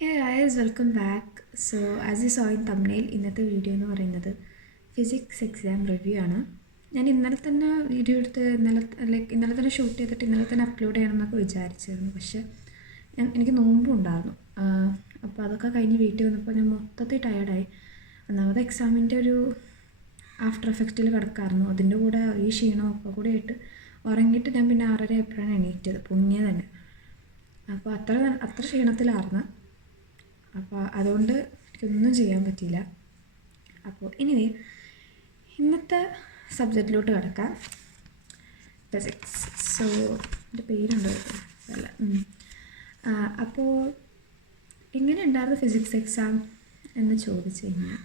Hey guys, welcome back. So as you saw in thumbnail, ഇന്നത്തെ video എന്ന് പറയുന്നത് physics exam review ആണ്. ഞാൻ ഇന്നലെ തന്നെ വീഡിയോ എടുത്ത് ഇന്നലെ തന്നെ ഷൂട്ട് ചെയ്തിട്ട് ഇന്നലെ തന്നെ അപ്ലോഡ് ചെയ്യണമെന്നൊക്കെ വിചാരിച്ചിരുന്നു. പക്ഷേ എനിക്ക് നോമ്പും ഉണ്ടായിരുന്നു. അപ്പോൾ അതൊക്കെ കഴിഞ്ഞ് വീട്ടിൽ വന്നപ്പോൾ ഞാൻ മൊത്തത്തിൽ ടയർഡായി. ഒന്നാമത് എക്സാമിൻ്റെ ഒരു ആഫ്റ്റർ എഫക്റ്റിൽ കിടക്കായിരുന്നു. അതിൻ്റെ കൂടെ ഈ ക്ഷീണമൊക്കെ കൂടെ ആയിട്ട് ഉറങ്ങിയിട്ട് ഞാൻ പിന്നെ 6:30 എപ്പോഴാണ് എണീറ്റത്, പൊങ്ങിയ തന്നെ. അപ്പോൾ അത്ര ക്ഷീണത്തിലായിരുന്നു. അപ്പോൾ അതുകൊണ്ട് എനിക്കൊന്നും ചെയ്യാൻ പറ്റിയില്ല. അപ്പോൾ എനിവേ ഇന്നത്തെ സബ്ജക്റ്റിലോട്ട് കിടക്കാം, ഫിസിക്സ്. സോ എൻ്റെ പേരുണ്ടോ അല്ല. അപ്പോൾ എങ്ങനെ ഉണ്ടായിരുന്നു ഫിസിക്സ് എക്സാം എന്ന് ചോദിച്ചു കഴിഞ്ഞാൽ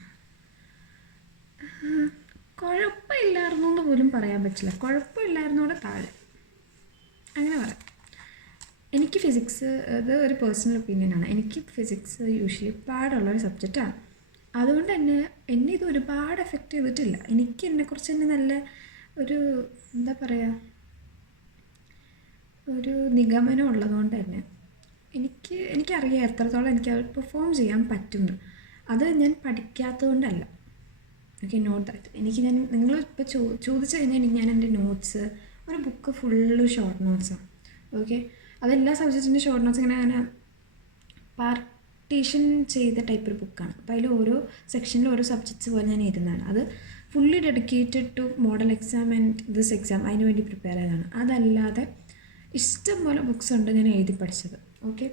കുഴപ്പമില്ലായിരുന്നു എന്ന് പോലും പറയാൻ പറ്റില്ല. കുഴപ്പമില്ലായിരുന്നോടെ താഴെ, അങ്ങനെ പറയാം. എനിക്ക് ഫിസിക്സ് അത് ഒരു പേഴ്സണൽ ഒപ്പീനിയനാണ്. എനിക്ക് ഫിസിക്സ് യൂഷ്വലി പാടുള്ളൊരു സബ്ജക്റ്റാണ്. അതുകൊണ്ട് തന്നെ എന്നെ ഇത് ഒരുപാട് എഫക്റ്റ് ചെയ്തിട്ടില്ല. എനിക്ക് എന്നെക്കുറിച്ച് തന്നെ നല്ല ഒരു എന്താ പറയുക, ഒരു നിഗമനം ഉള്ളതുകൊണ്ട് തന്നെ എനിക്കറിയാം എത്രത്തോളം എനിക്ക് പെർഫോം ചെയ്യാൻ പറ്റുന്നു. അത് ഞാൻ പഠിക്കാത്തതുകൊണ്ടല്ല. Okay, not that. നിങ്ങൾ ഇപ്പോൾ ചോദിച്ചു കഴിഞ്ഞാൽ ഞാൻ എൻ്റെ നോട്ട്സ്, ഒരു ബുക്ക് ഫുള്ള് ഷോർട്ട് നോട്ട്സാണ്. ഓക്കെ, അതെല്ലാ സബ്ജക്റ്റിൻ്റെ ഷോർട്ട് നോട്ട്സ് ഇങ്ങനെ പാർട്ടീഷൻ ചെയ്ത ടൈപ്പ് ഒരു ബുക്കാണ്. അപ്പോൾ അതിൽ ഓരോ സെക്ഷനിൽ ഓരോ സബ്ജക്ട്സ് പോലെ ഞാൻ എഴുതുന്നതാണ്. അത് fully dedicated two model exam and this exam, അതിന് വേണ്ടി പ്രിപ്പയർ ചെയ്തതാണ്. അതല്ലാതെ ഇഷ്ടം പോലെ ബുക്സ് ഉണ്ട് ഞാൻ എഴുതി പഠിച്ചത്. ഓക്കെ,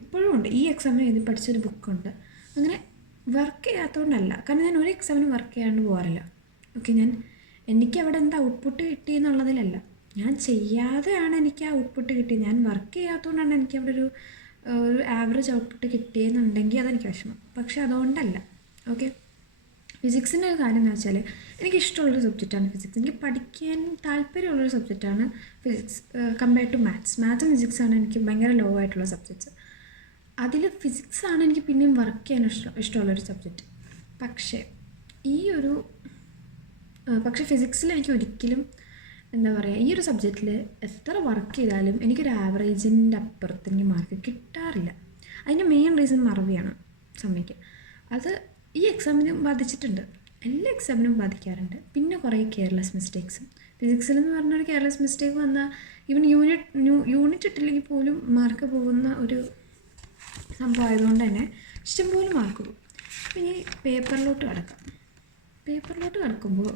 ഇപ്പോഴും ഉണ്ട്. ഈ എക്സാമിന് എഴുതി പഠിച്ചൊരു ബുക്കുണ്ട്. അങ്ങനെ വർക്ക് ചെയ്യാത്തതുകൊണ്ടല്ല, കാരണം ഞാൻ ഒരു എക്സാമിന് വർക്ക് ചെയ്യാണ്ട് പോകാറില്ല. ഓക്കെ, എനിക്ക് അവിടെ എന്താ ഔട്ട്പുട്ട് കിട്ടി എന്നുള്ളതിലല്ല, ഞാൻ ചെയ്യാതെയാണ് എനിക്ക് ആ ഔട്ട്പുട്ട് കിട്ടിയത്. ഞാൻ വർക്ക് ചെയ്യാത്തതുകൊണ്ടാണ് എനിക്ക് അവിടെ ഒരു ആവറേജ് ഔട്ട്പുട്ട് കിട്ടിയെന്നുണ്ടെങ്കിൽ അതെനിക്ക് വിഷമം. പക്ഷെ അതുകൊണ്ടല്ല. ഓക്കെ, ഫിസിക്സിൻ്റെ ഒരു കാര്യം എന്ന് വെച്ചാൽ എനിക്കിഷ്ടമുള്ളൊരു സബ്ജക്റ്റാണ് ഫിസിക്സ്. എനിക്ക് പഠിക്കാൻ താല്പര്യമുള്ളൊരു സബ്ജക്റ്റാണ് ഫിസിക്സ് കമ്പയർഡ് ടു മാത്സും ഫിസിക്സാണ് എനിക്ക് ഭയങ്കര ലോ ആയിട്ടുള്ള സബ്ജക്ട്സ്. അതിൽ ഫിസിക്സാണ് എനിക്ക് പിന്നെയും വർക്ക് ചെയ്യാൻ ഇഷ്ടമുള്ളൊരു സബ്ജക്റ്റ്. പക്ഷേ ഫിസിക്സിൽ എനിക്ക് ഒരിക്കലും എന്താ പറയുക, ഈ ഒരു സബ്ജക്റ്റിൽ എത്ര വർക്ക് ചെയ്താലും എനിക്കൊരു ആവറേജിൻ്റെ അപ്പുറത്ത് എനിക്ക് മാർക്ക് കിട്ടാറില്ല. അതിൻ്റെ മെയിൻ റീസൺ മറവിയാണ്, സമ്മതിക്കുക. അത് ഈ എക്സാമിനും ബാധിച്ചിട്ടുണ്ട്, എല്ലാ എക്സാമിനും ബാധിക്കാറുണ്ട്. പിന്നെ കുറേ കെയർലെസ് മിസ്റ്റേക്സും. ഫിസിക്സിലെന്ന് പറഞ്ഞൊരു കെയർലെസ് മിസ്റ്റേക്ക് വന്നാൽ ഈവൻ യൂണിറ്റ് ഇട്ടില്ലെങ്കിൽ പോലും മാർക്ക് പോകുന്ന ഒരു സംഭവം ആയതുകൊണ്ട് തന്നെ ഇഷ്ടംപോലെ മാർക്ക് പോകും. പിന്നെ ഈ പേപ്പറിലോട്ട് കിടക്കുമ്പോൾ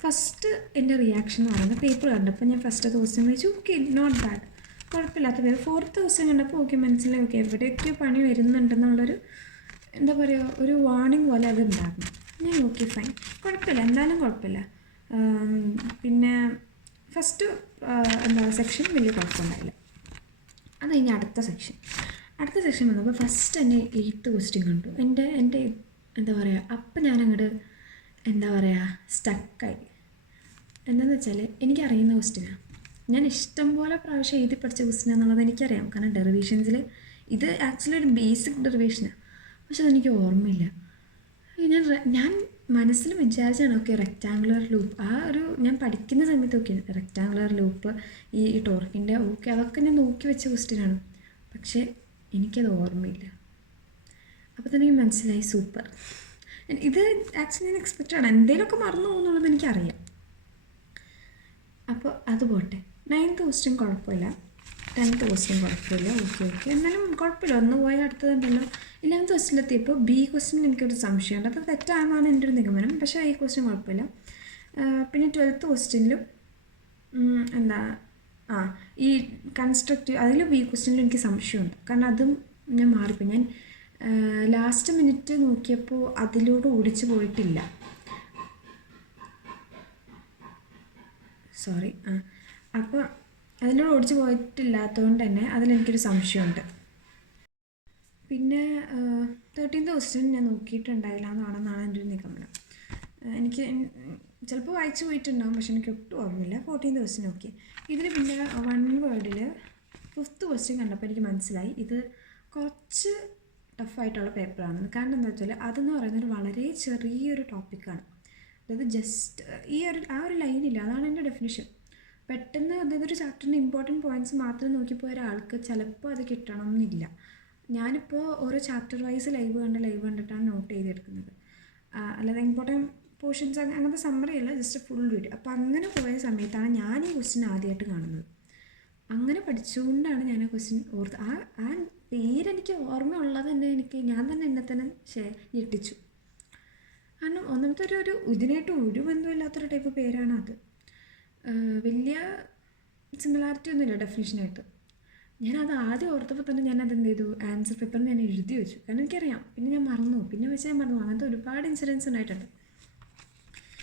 ഫസ്റ്റ് എൻ്റെ റിയാക്ഷൻ എന്ന് പറയുന്നത്, പേപ്പർ കണ്ടപ്പോൾ ഞാൻ ഫസ്റ്റ് ദിവസം വെച്ചു ഓക്കെ നോട്ട് ബാഡ്, കുഴപ്പമില്ലാത്ത പേപ്പർ. ഫോർത്ത് ദിവസം കണ്ടപ്പോൾ ഓക്കെ മനസ്സിലായി, ഓക്കെ എവിടെയൊക്കെ പണി വരുന്നുണ്ടെന്നുള്ളൊരു എന്താ പറയുക, ഒരു വാർണിംഗ് പോലെ അത് ഉണ്ടായിരുന്നു. ഞാൻ ഓക്കെ ഫൈൻ, കുഴപ്പമില്ല, എന്തായാലും കുഴപ്പമില്ല. പിന്നെ ഫസ്റ്റ് സെക്ഷൻ വലിയ കുഴപ്പമുണ്ടായില്ല. അത് കഴിഞ്ഞ് അടുത്ത സെക്ഷൻ വന്നപ്പോൾ ഫസ്റ്റ് എൻ്റെ 8th ക്വസ്റ്റ്യൻ കണ്ടു. എൻ്റെ എന്താ പറയുക, അപ്പം ഞാനങ്ങോട്ട് എന്താ പറയുക സ്റ്റക്കായി. എന്താണെന്ന് വെച്ചാൽ എനിക്കറിയുന്ന ക്വസ്റ്റ്യനാണ്, ഞാൻ ഇഷ്ടം പോലെ പ്രാവശ്യം എഴുതി പഠിച്ച ക്വസ്റ്റ്യൻ എന്നുള്ളത് എനിക്കറിയാം. കാരണം ഡെറിവേഷൻസിൽ ഇത് ആക്ച്വലി ഒരു ബേസിക് ഡെറിവേഷനാണ്. പക്ഷെ അതെനിക്ക് ഓർമ്മയില്ല. ഞാൻ മനസ്സിൽ വിചാരിച്ചാണ് ഓക്കെ റെക്റ്റാങ്കുലർ ലൂപ്പ്, ആ ഒരു ഞാൻ പഠിക്കുന്ന സമയത്ത് ഓക്കെ റെക്റ്റാങ്കുലർ ലൂപ്പ്, ഈ ടോർക്കിൻ്റെ ഓക്കെ അതൊക്കെ ഞാൻ നോക്കി വെച്ച ക്വസ്റ്റ്യനാണ്. പക്ഷേ എനിക്കത് ഓർമ്മയില്ല. അപ്പോൾ തന്നെ എനിക്ക് മനസ്സിലായി സൂപ്പർ, ഇത് ആക്ച്വലി ഞാൻ എക്സ്പെക്റ്റഡാണ്, എന്തെങ്കിലുമൊക്കെ മറന്നു പോകുന്നുള്ളത് എനിക്കറിയാം. അപ്പോൾ അത് പോട്ടെ. 9th ക്വസ്റ്റ്യൻ കുഴപ്പമില്ല, 10th ക്വസ്റ്റ്യൻ കുഴപ്പമില്ല, ഓക്കെ എന്നാലും കുഴപ്പമില്ല, ഒന്ന് പോയാൽ അടുത്തതുണ്ടല്ലോ. 11th ക്വസ്റ്റ്യനിലെത്തിയപ്പോൾ ബി ക്വസ്റ്റ്യനിൽ എനിക്കൊരു സംശയമുണ്ട്, അത് തെറ്റാണെന്നാണ് എൻ്റെ ഒരു നിഗമനം. പക്ഷേ ഈ ക്വസ്റ്റ്യൻ കുഴപ്പമില്ല. പിന്നെ 12th ക്വസ്റ്റ്യനിലും ഈ കൺസ്ട്രക്റ്റീവ്, അതിൽ ബി ക്വസ്റ്റ്യനിൽ എനിക്ക് സംശയമുണ്ട്. കാരണം അതും ഞാൻ മാറിപ്പോയി. ഞാൻ ലാസ്റ്റ് മിനിറ്റ് നോക്കിയപ്പോൾ അതിലൂടെ ഓടിച്ചു പോയിട്ടില്ല. അപ്പോൾ അതിലൂടെ ഓടിച്ചു പോയിട്ടില്ലാത്തതുകൊണ്ട് തന്നെ അതിലെനിക്കൊരു സംശയമുണ്ട്. പിന്നെ 13th ക്വസ്റ്റ്യൻ ഞാൻ നോക്കിയിട്ടുണ്ടായില്ല എന്നാണെന്നാണ് എൻ്റെ ഒരു നിഗമനം. എനിക്ക് ചിലപ്പോൾ വായിച്ചു പോയിട്ടുണ്ടാകും, പക്ഷെ എനിക്ക് ഒട്ടും ഓർമ്മയില്ല. 14th question okay. ഇതിൽ പിന്നെ 1 വേർഡിൽ 5th ക്വസ്റ്റ്യൻ കണ്ടപ്പോൾ എനിക്ക് മനസ്സിലായി ഇത് കുറച്ച് ടഫായിട്ടുള്ള പേപ്പറാണ്. കാരണം എന്താ വെച്ചാൽ അതെന്ന് പറയുന്നത് വളരെ ചെറിയൊരു ടോപ്പിക്കാണ്. അതായത് ജസ്റ്റ് ആ ഒരു ലൈനില്ല, അതാണ് എൻ്റെ ഡെഫിനിഷൻ. പെട്ടെന്ന് അതായത് ഒരു ചാപ്റ്ററിൻ്റെ ഇമ്പോർട്ടൻറ്റ് പോയിൻറ്റ്സ് മാത്രം നോക്കിപ്പോയ ഒരാൾക്ക് ചിലപ്പോൾ അത് കിട്ടണം എന്നില്ല. ഞാനിപ്പോൾ ഓരോ ചാപ്റ്റർ വൈസ് ലൈവ് കണ്ടിട്ടാണ് നോട്ട് ചെയ്തെടുക്കുന്നത്. അല്ലാതെ ഇമ്പോർട്ടൻറ്റ് പോർഷൻസ് അങ്ങനത്തെ സമ്മറി അല്ല, ജസ്റ്റ് ഫുൾ വീഡിയോ. അപ്പോൾ അങ്ങനെ പോയ സമയത്താണ് ഞാൻ ഈ ക്വസ്റ്റ്യൻ ആദ്യമായിട്ട് കാണുന്നത്. അങ്ങനെ പഠിച്ചുകൊണ്ടാണ് ഞാൻ ആ ക്വസ്റ്റ്യൻ ഓർത്ത് ആ പേരെനിക്ക് ഓർമ്മയുള്ളത് തന്നെ ഞാൻ തന്നെ എന്നെ തന്നെ ഞെട്ടിച്ചു. കാരണം ഒന്നാമത്തെ ഒരു ഇതിനായിട്ട് ഒരു ബന്ധമില്ലാത്തൊരു ടൈപ്പ് പേരാണ് അത്. വലിയ സിമിലാരിറ്റി ഒന്നുമില്ല ഡെഫിനിഷനായിട്ട്. ഞാനത് ആദ്യം ഓർത്തപ്പോൾ തന്നെ ഞാനത് എന്ത് ചെയ്തു, ആൻസർ പേപ്പറിൽ ഞാൻ എഴുതി വെച്ചു. കാരണം എനിക്കറിയാം, പിന്നെ ഞാൻ മറന്നു, പിന്നെ വെച്ചാൽ ഞാൻ മറന്നു. അങ്ങനത്തെ ഒരുപാട് ഇൻസിഡൻസ് ഉണ്ടായിട്ടുണ്ട്.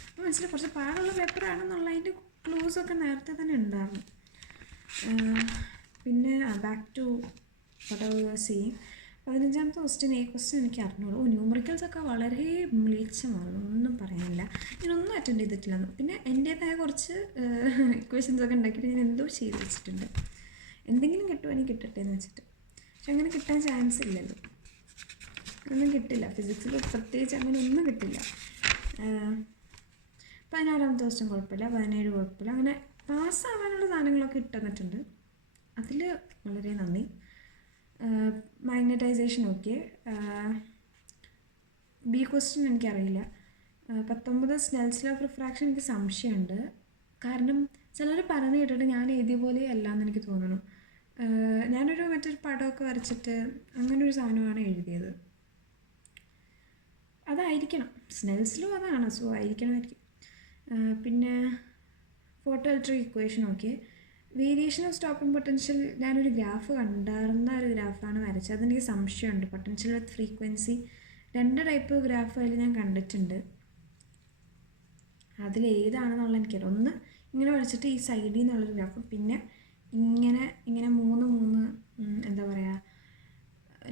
അപ്പോൾ മനസ്സിലായി കുറച്ച് പാടുള്ള പേപ്പറാണെന്നുള്ളതിൻ്റെ ക്ലൂസൊക്കെ നേരത്തെ തന്നെ ഉണ്ടായിരുന്നു. പിന്നെ ബാക്ക് ടു സെയിം 15ാമത്തെ ക്വസ്റ്റ്യൻ എനിക്ക് അറിഞ്ഞോളൂ. ന്യൂമറിക്കൽസൊക്കെ വളരെ മ്ലേച്ഛമാണ്, ഒന്നും പറയാനില്ല. ഞാനൊന്നും അറ്റൻഡ് ചെയ്തിട്ടില്ല. പിന്നെ എൻ്റേതായ കുറച്ച് ഇക്വേഷൻസൊക്കെ ഉണ്ടാക്കിയിട്ട് ഞാൻ എന്തോ ചെയ്ത് വെച്ചിട്ടുണ്ട്. എന്തെങ്കിലും കിട്ടുവാണെങ്കിൽ കിട്ടട്ടെ എന്ന് വെച്ചിട്ട്. പക്ഷെ അങ്ങനെ കിട്ടാൻ ചാൻസ് ഇല്ലല്ലോ, ഒന്നും കിട്ടില്ല. ഫിസിക്സിൽ പ്രത്യേകിച്ച് അങ്ങനെ ഒന്നും കിട്ടില്ല. 16ാമത്തെ ക്വസ്റ്റ്യൻ കുഴപ്പമില്ല, 17 കുഴപ്പമില്ല. അങ്ങനെ പാസ്സാവാനുള്ള സാധനങ്ങളൊക്കെ ഇട്ടുതന്നിട്ടുണ്ട്, അതിൽ വളരെ നന്ദി. Magnetisation okay. ബി ക്വസ്റ്റ്യൻ എനിക്കറിയില്ല. 19 സ്നെൽസ് ലോ ഓഫ് റിഫ്രാക്ഷൻ എനിക്ക് സംശയമുണ്ട്. കാരണം ചിലർ പറഞ്ഞു കേട്ടിട്ട് ഞാൻ എഴുതിയ പോലെ അല്ല എന്ന് എനിക്ക് തോന്നുന്നു. ഞാനൊരു മറ്റൊരു പടമൊക്കെ വരച്ചിട്ട് അങ്ങനൊരു സാധനമാണ് എഴുതിയത്. അതായിരിക്കണം, സ്നെൽസ് ലോ അതാണ്, സോ ആയിരിക്കണമായിരിക്കും. പിന്നെ photo electric equation okay. Variation of stopping potential ഞാനൊരു ഗ്രാഫ് കണ്ടായിരുന്ന ഒരു ഗ്രാഫാണ് വരച്ചത്. അതെനിക്ക് സംശയമുണ്ട്. Potential with frequency 2 type graph അതിൽ ഞാൻ കണ്ടിട്ടുണ്ട്. അതിലേതാണെന്നുള്ള എനിക്കറിയാം. ഒന്ന് ഇങ്ങനെ വരച്ചിട്ട് ഈ സൈഡിൽ നിന്നുള്ളൊരു ഗ്രാഫ്, പിന്നെ ഇങ്ങനെ മൂന്ന് എന്താ പറയുക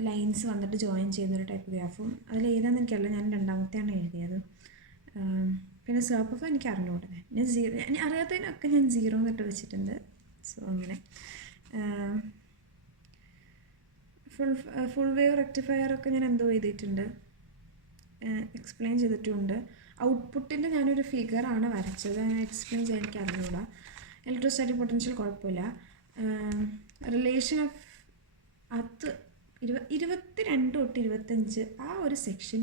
ലൈൻസ് വന്നിട്ട് ജോയിൻ ചെയ്യുന്നൊരു ടൈപ്പ് ഗ്രാഫും. അതിലേതാണെന്ന് എനിക്കറിയില്ല, ഞാൻ 2ാമത്തെയാണ് എഴുതിയത്. പിന്നെ സ്ലോപ്പ് ഓഫ് എനിക്ക് അറിഞ്ഞുകൂടെ, ഞാൻ അറിയാത്തതിനൊക്കെ ഞാൻ 0 എന്നിട്ട് വെച്ചിട്ടുണ്ട്. സോ അങ്ങനെ ഫുൾ വേവ് റെക്ടിഫയറൊക്കെ ഞാൻ എന്തോ എഴുതിയിട്ടുണ്ട്, എക്സ്പ്ലെയിൻ ചെയ്തിട്ടുമുണ്ട്. ഔട്ട്പുട്ടിൻ്റെ ഞാനൊരു ഫിഗറാണ് വരച്ചത്, എക്സ്പ്ലെയിൻ ചെയ്യാൻ എനിക്ക് അറിഞ്ഞുകൂടാ. ഇലക്ട്രോസ്റ്റാറ്റിക് പൊട്ടൻഷ്യൽ കുഴപ്പമില്ല. റിലേഷൻ ഓഫ് അത് 22 തൊട്ട് 25 ആ ഒരു സെക്ഷൻ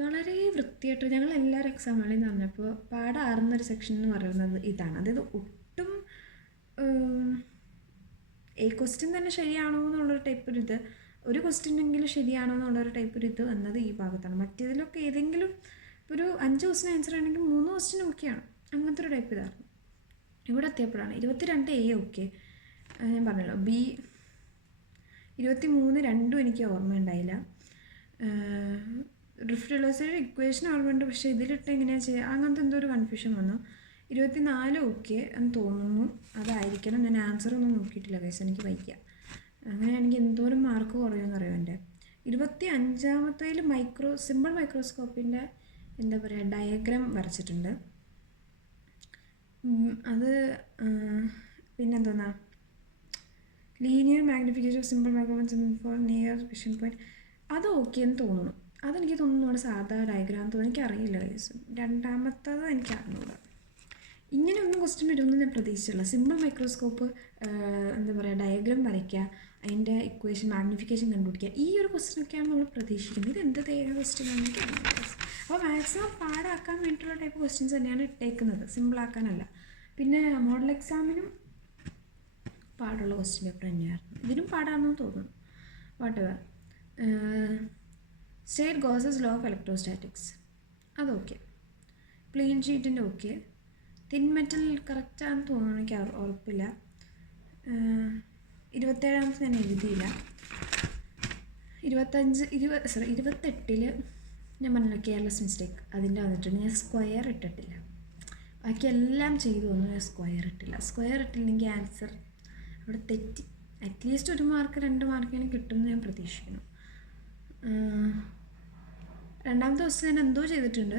വളരെ വൃത്തിയായിട്ട് ഞങ്ങൾ എല്ലാവരും എക്സാമുകളിൽ നിന്ന് പറഞ്ഞപ്പോൾ പാടാറുന്നൊരു സെക്ഷൻ എന്ന് പറയുന്നത് ഇതാണ്. അതായത് ഒട്ടും ക്വസ്റ്റ്യൻ തന്നെ ശരിയാണോ എന്നുള്ളൊരു ടൈപ്പ് ഒരു ഇത്, ഒരു ക്വസ്റ്റ്യനെങ്കിലും ശരിയാണോ എന്നുള്ളൊരു ടൈപ്പ് ഒരു ഇത് വന്നത് ഈ ഭാഗത്താണ്. മറ്റേതിലൊക്കെ ഏതെങ്കിലും ഒരു 5 ക്വസ്റ്റ്യൻ ആൻസർ ആണെങ്കിൽ 3 ക്വസ്റ്റ്യൻ ഓക്കെയാണ്, അങ്ങനത്തെ ഒരു ടൈപ്പ് ഇതായിരുന്നു. ഇവിടെ എത്തിയപ്പോഴാണ് 22 ഓക്കെ, ഞാൻ പറഞ്ഞല്ലോ. ബി 23 രണ്ടും എനിക്ക് ഓർമ്മയുണ്ടായില്ല. ഡ്രിഫ്റ്റ് വെലോസിറ്റി ഇക്വേഷൻ ഓർമ്മയുണ്ട്, പക്ഷേ ഇതിലിട്ട് എങ്ങനെയാണ് ചെയ്യുക അങ്ങനത്തെ എന്തോ ഒരു കൺഫ്യൂഷൻ വന്നു. 24 ഓക്കെ എന്ന് തോന്നുന്നു, അതായിരിക്കണം. ഞാൻ ആൻസർ ഒന്നും നോക്കിയിട്ടില്ല ഗൈസ്, എനിക്ക് വയ്ക്കാം. അങ്ങനെയാണെങ്കിൽ എന്തോരം മാർക്ക് കുറയുമെന്ന് അറിയാം എൻ്റെ. 25ാമത്തേൽ സിമ്പിൾ മൈക്രോസ്കോപ്പിൻ്റെ എന്താ പറയുക ഡയഗ്രാം വരച്ചിട്ടുണ്ട്. അത് പിന്നെന്തോന്നാ linear magnification of simple microscope for near vision point, അത് ഓക്കെ എന്ന് തോന്നുന്നു. അതെനിക്ക് തോന്നുന്നു അവിടെ സാധാ ഡയഗ്രാം തോന്നുന്നു, എനിക്കറിയില്ല ഗൈസ്. 2ാമത്തത് എനിക്ക് അറിഞ്ഞൂടാ. ഇങ്ങനെയൊന്നും ക്വസ്റ്റ്യൻ വരുമെന്ന് ഞാൻ പ്രതീക്ഷിച്ചില്ല. സിമ്പിൾ മൈക്രോസ്കോപ്പ് എന്താ പറയുക ഡയഗ്രാം വരയ്ക്കുക, അതിൻ്റെ ഇക്വേഷൻ മാഗ്നിഫിക്കേഷൻ കണ്ടുപിടിക്കുക, ഈ ഒരു ക്വസ്റ്റ്യനൊക്കെയാണ് നമ്മൾ പ്രതീക്ഷിക്കുന്നത്. ഇത് എന്ത് തേങ്ങ ക്വസ്റ്റ്യനാണ് എനിക്കറിയില്ല. അപ്പോൾ മാക്സിമം പാടാക്കാൻ വേണ്ടിയിട്ടുള്ള ടൈപ്പ് ക്വസ്റ്റ്യൻസ് തന്നെയാണ് ഇട്ടേക്കുന്നത്, സിമ്പിളാക്കാനല്ല. പിന്നെ മോഡൽ എക്സാമിനും പാടുള്ള ക്വസ്റ്റ്യൻ പേപ്പർ തന്നെയായിരുന്നു, ഇതിനും പാടാണെന്ന് തോന്നുന്നു. Whatever. State Gauss's law of electrostatics അതൊക്കെ. പ്ലെയിൻ ഷീറ്റിൻ്റെ ഓക്കെ. തിൻ മെറ്റൽ കറക്റ്റാണെന്ന് തോന്നുന്നു, എനിക്ക് ഉറപ്പില്ല. 27ാമത്തെ ഞാൻ എഴുതിയില്ല. 28 ഞാൻ പറഞ്ഞില്ല കെയർലെസ് മിസ്റ്റേക്ക്, അതിൻ്റെ വന്നിട്ടുണ്ട്. ഞാൻ സ്ക്വയർ ഇട്ടിട്ടില്ല, ബാക്കി എല്ലാം ചെയ്തു വന്നു, ഞാൻ സ്ക്വയർ ഇട്ടില്ല. സ്ക്വയർ ഇട്ടില്ലെങ്കിൽ ആൻസർ അവിടെ തെറ്റി. അറ്റ്ലീസ്റ്റ് 1 മാർക്ക് 2 മാർക്കിന് കിട്ടുമെന്ന് ഞാൻ പ്രതീക്ഷിക്കുന്നു. 2ാമത്തെ ദിവസം ഞാൻ എന്തോ ചെയ്തിട്ടുണ്ട്.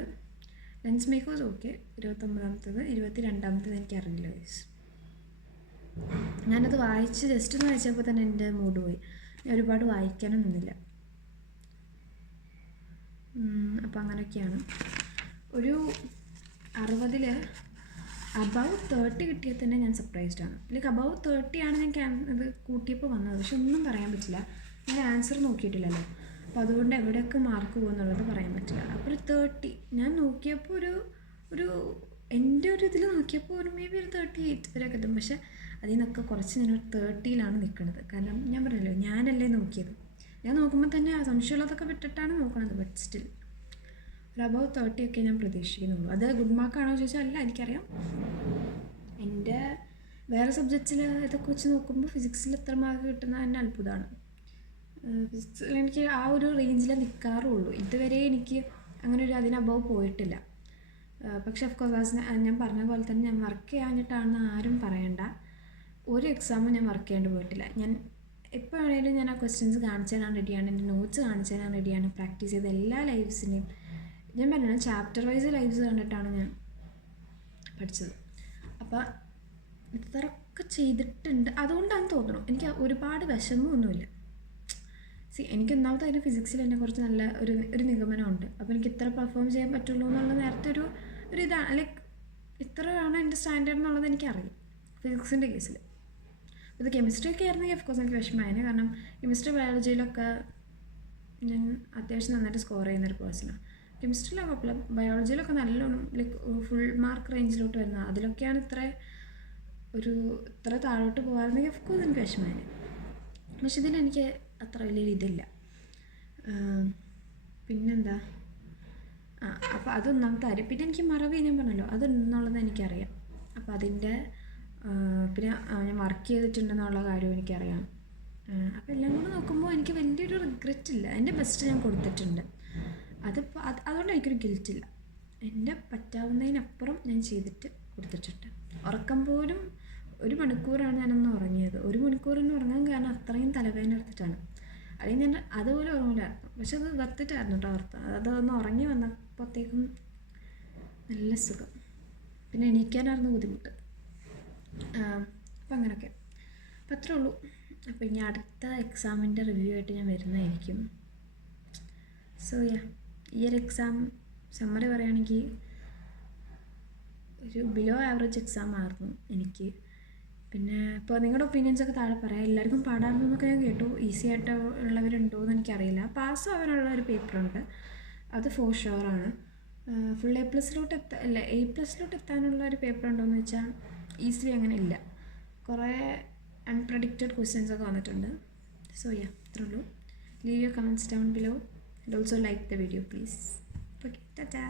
Lens makers okay. 29ാമത്തത്. 22ാമത്തത് എനിക്കറിയില്ല ഗൈസ്. ഞാനത് ജസ്റ്റ് ഒന്ന് വായിച്ചപ്പോൾ തന്നെ എൻ്റെ മൂഡ് പോയി. ഞാൻ ഒരുപാട് വായിക്കാനും നിന്നില്ല. അപ്പോൾ അങ്ങനെയൊക്കെയാണ്. ഒരു 60ൽ അബവ് 30 കിട്ടിയാൽ തന്നെ ഞാൻ സർപ്രൈസ്ഡ് ആണ്. ലൈക്ക് അബവ് 30 ആണ് ഞാൻ അത് കൂട്ടിയപ്പോൾ വന്നത്, പക്ഷെ ഒന്നും പറയാൻ പറ്റില്ല. ഞാൻ ആൻസർ നോക്കിയിട്ടില്ലല്ലോ. അപ്പോൾ അതുകൊണ്ട് എവിടെയൊക്കെ മാർക്ക് പോകുമെന്നുള്ളത് പറയാൻ പറ്റില്ല. അപ്പോൾ ഒരു 30 ഞാൻ നോക്കിയപ്പോൾ ഒരു എൻ്റെ ഒരു ഇതിൽ നോക്കിയപ്പോൾ ഒരു മേ ബി ഒരു 38 വരെയൊക്കെ എത്തും. പക്ഷേ അതിൽ നിന്നൊക്കെ കുറച്ച് ഞാനൊരു 30യിലാണ് നിൽക്കുന്നത്. കാരണം ഞാൻ പറഞ്ഞല്ലോ, ഞാനല്ലേ നോക്കിയത്. ഞാൻ നോക്കുമ്പോൾ തന്നെ സംശയമുള്ളതൊക്കെ വിട്ടിട്ടാണ് നോക്കണത്. ബട്ട് സ്റ്റിൽ ഒരു അബവ് 30 ഒക്കെ ഞാൻ പ്രതീക്ഷിക്കുന്നുള്ളൂ. അത് ഗുഡ് മാർക്കാണോ ചോദിച്ചാൽ അല്ല, എനിക്കറിയാം. എൻ്റെ വേറെ സബ്ജക്ട്സിൽ ഇതൊക്കെ വെച്ച് നോക്കുമ്പോൾ ഫിസിക്സിൽ എത്ര മാർക്ക് കിട്ടുന്നത് തന്നെ അത്ഭുതമാണ്. ഫിസിക്സിൽ എനിക്ക് ആ ഒരു റേഞ്ചിൽ നിൽക്കാറുള്ളൂ. ഇതുവരെ എനിക്ക് അങ്ങനെ ഒരു അതിനബവ് പോയിട്ടില്ല. പക്ഷെ ഓഫ്കോഴ്സ് ഞാൻ പറഞ്ഞ പോലെ തന്നെ ഞാൻ വർക്ക് ചെയ്യാഞ്ഞിട്ടാണെന്ന് ആരും പറയണ്ട. ഒരു എക്സാമും ഞാൻ വർക്ക് ചെയ്യാണ്ട് പോയിട്ടില്ല. ഞാൻ എപ്പോൾ വേണമെങ്കിലും ഞാൻ ആ ക്വസ്റ്റ്യൻസ് കാണിച്ചു തരാൻ റെഡിയാണ്, എൻ്റെ നോട്ട്സ് കാണിച്ചു തരാൻ റെഡിയാണ്. പ്രാക്ടീസ് ചെയ്ത എല്ലാ ലൈവ്സിനെയും ഞാൻ പറഞ്ഞു, ചാപ്റ്റർ വൈസ് ലൈവ്സ് കണ്ടിട്ടാണ് ഞാൻ പഠിച്ചത്. അപ്പോൾ ഇത്രയൊക്കെ ചെയ്തിട്ടുണ്ട്. അതുകൊണ്ടാണെന്ന് തോന്നുന്നു എനിക്ക് ഒരുപാട് വിഷമമൊന്നുമില്ല. എനിക്ക് ഒന്നാമത്തെ അതിന് ഫിസിക്സിൽ എന്നെ കുറച്ച് നല്ല ഒരു നിഗമനമുണ്ട്. അപ്പോൾ എനിക്ക് ഇത്ര പെർഫോം ചെയ്യാൻ പറ്റുള്ളൂ എന്നുള്ള നേരത്തെ ഒരു ഇതാണ്, ലൈക്ക് ഇത്രയാണ് എൻ്റെ സ്റ്റാൻഡേർഡ് എന്നുള്ളത് എനിക്കറിയാം ഫിസിക്സിൻ്റെ കേസിൽ. ഇത് കെമിസ്ട്രി ഒക്കെ ആയിരുന്നെങ്കിൽ ഓഫ്കോഴ്സ് എനിക്ക് വിഷമമായിരുന്നു. കാരണം കെമിസ്ട്രി ബയോളജിയിലൊക്കെ ഞാൻ അത്യാവശ്യം നന്നായിട്ട് സ്കോർ ചെയ്യുന്നൊരു പേഴ്സണാണ്. കെമിസ്ട്രിയിലൊക്കെ കുഴപ്പമില്ല, ബയോളജിയിലൊക്കെ നല്ലോണം ലൈക്ക് ഫുൾ മാർക്ക് റേഞ്ചിലോട്ട് വരുന്നത്. അതിലൊക്കെയാണ് ഇത്ര താഴോട്ട് പോകാറുണ്ടെങ്കിൽ ഓഫ്കോഴ്സ് എനിക്ക് വിഷമമായിരുന്നു. പക്ഷെ ഇതിലെനിക്ക് അത്ര വലിയൊരു ഇതില്ല. പിന്നെന്താ, അപ്പോൾ അതൊന്നാമത്തെ കാര്യം. പിന്നെ എനിക്ക് മറവി ഞാൻ പറഞ്ഞല്ലോ അതെന്നുള്ളത് എനിക്കറിയാം. അപ്പോൾ അതിൻ്റെ പിന്നെ ഞാൻ വർക്ക് ചെയ്തിട്ടുണ്ടെന്നുള്ള കാര്യവും എനിക്കറിയാം. അപ്പോൾ എല്ലാം കൂടെ നോക്കുമ്പോൾ എനിക്ക് വലിയൊരു റിഗ്രറ്റ് ഇല്ല. എൻ്റെ ബെസ്റ്റ് ഞാൻ കൊടുത്തിട്ടുണ്ട്. അതുകൊണ്ട് എനിക്കൊരു ഗിൽറ്റില്ല. എൻ്റെ പറ്റാവുന്നതിനപ്പുറം ഞാൻ ചെയ്തിട്ട് കൊടുത്തിട്ടുണ്ട്. ഉറക്കം പോലും 1 മണിക്കൂറാണ് ഞാനൊന്ന് ഉറങ്ങിയത്. 1 മണിക്കൂറിന് ഉറങ്ങാൻ കാരണം അത്രയും തലവേദന എടുത്തിട്ടാണ്. അല്ലെങ്കിൽ ഞാൻ അതുപോലെ ഉറങ്ങില്ലായിരുന്നു. പക്ഷെ അത് വർത്തിട്ടായിരുന്നു കേട്ടോ. അതൊന്ന് ഉറങ്ങി വന്നപ്പോഴത്തേക്കും നല്ല സുഖം. പിന്നെ എണീക്കാനായിരുന്നു ബുദ്ധിമുട്ട്. അപ്പം അങ്ങനെയൊക്കെ. അപ്പം അത്രേ ഉള്ളൂ. അപ്പോൾ ഇനി അടുത്ത എക്സാമിൻ്റെ റിവ്യൂ ആയിട്ട് ഞാൻ വരുന്നതായിരിക്കും. സോ ഈ ഒരു എക്സാം സമ്മറി പറയുകയാണെങ്കിൽ ഒരു ബിലോ ആവറേജ് എക്സാം ആയിരുന്നു എനിക്ക്. പിന്നെ ഇപ്പോൾ നിങ്ങളുടെ ഒപ്പീനിയൻസൊക്കെ താഴെ പറയാം. എല്ലാവർക്കും പാടായിരുന്നു എന്നൊക്കെ ഞാൻ കേട്ടു. ഈസി ആയിട്ട് ഉള്ളവരുണ്ടോ എന്ന് എനിക്കറിയില്ല. പാസ് ആവാനുള്ള ഒരു പേപ്പറുണ്ട്, അത് ഫോർ ഷുവറാണ്. ഫുൾ A+ലോട്ട് എത്താനുള്ള ഒരു പേപ്പർ ഉണ്ടോ എന്ന് വെച്ചാൽ ഈസിലി അങ്ങനെ ഇല്ല. കുറേ അൺപ്രഡിക്റ്റഡ് ക്വസ്റ്റ്യൻസൊക്കെ വന്നിട്ടുണ്ട്. സോ അത്രേ ഉള്ളൂ. Leave your comments down below and also like the video please. Okay, ta-ta.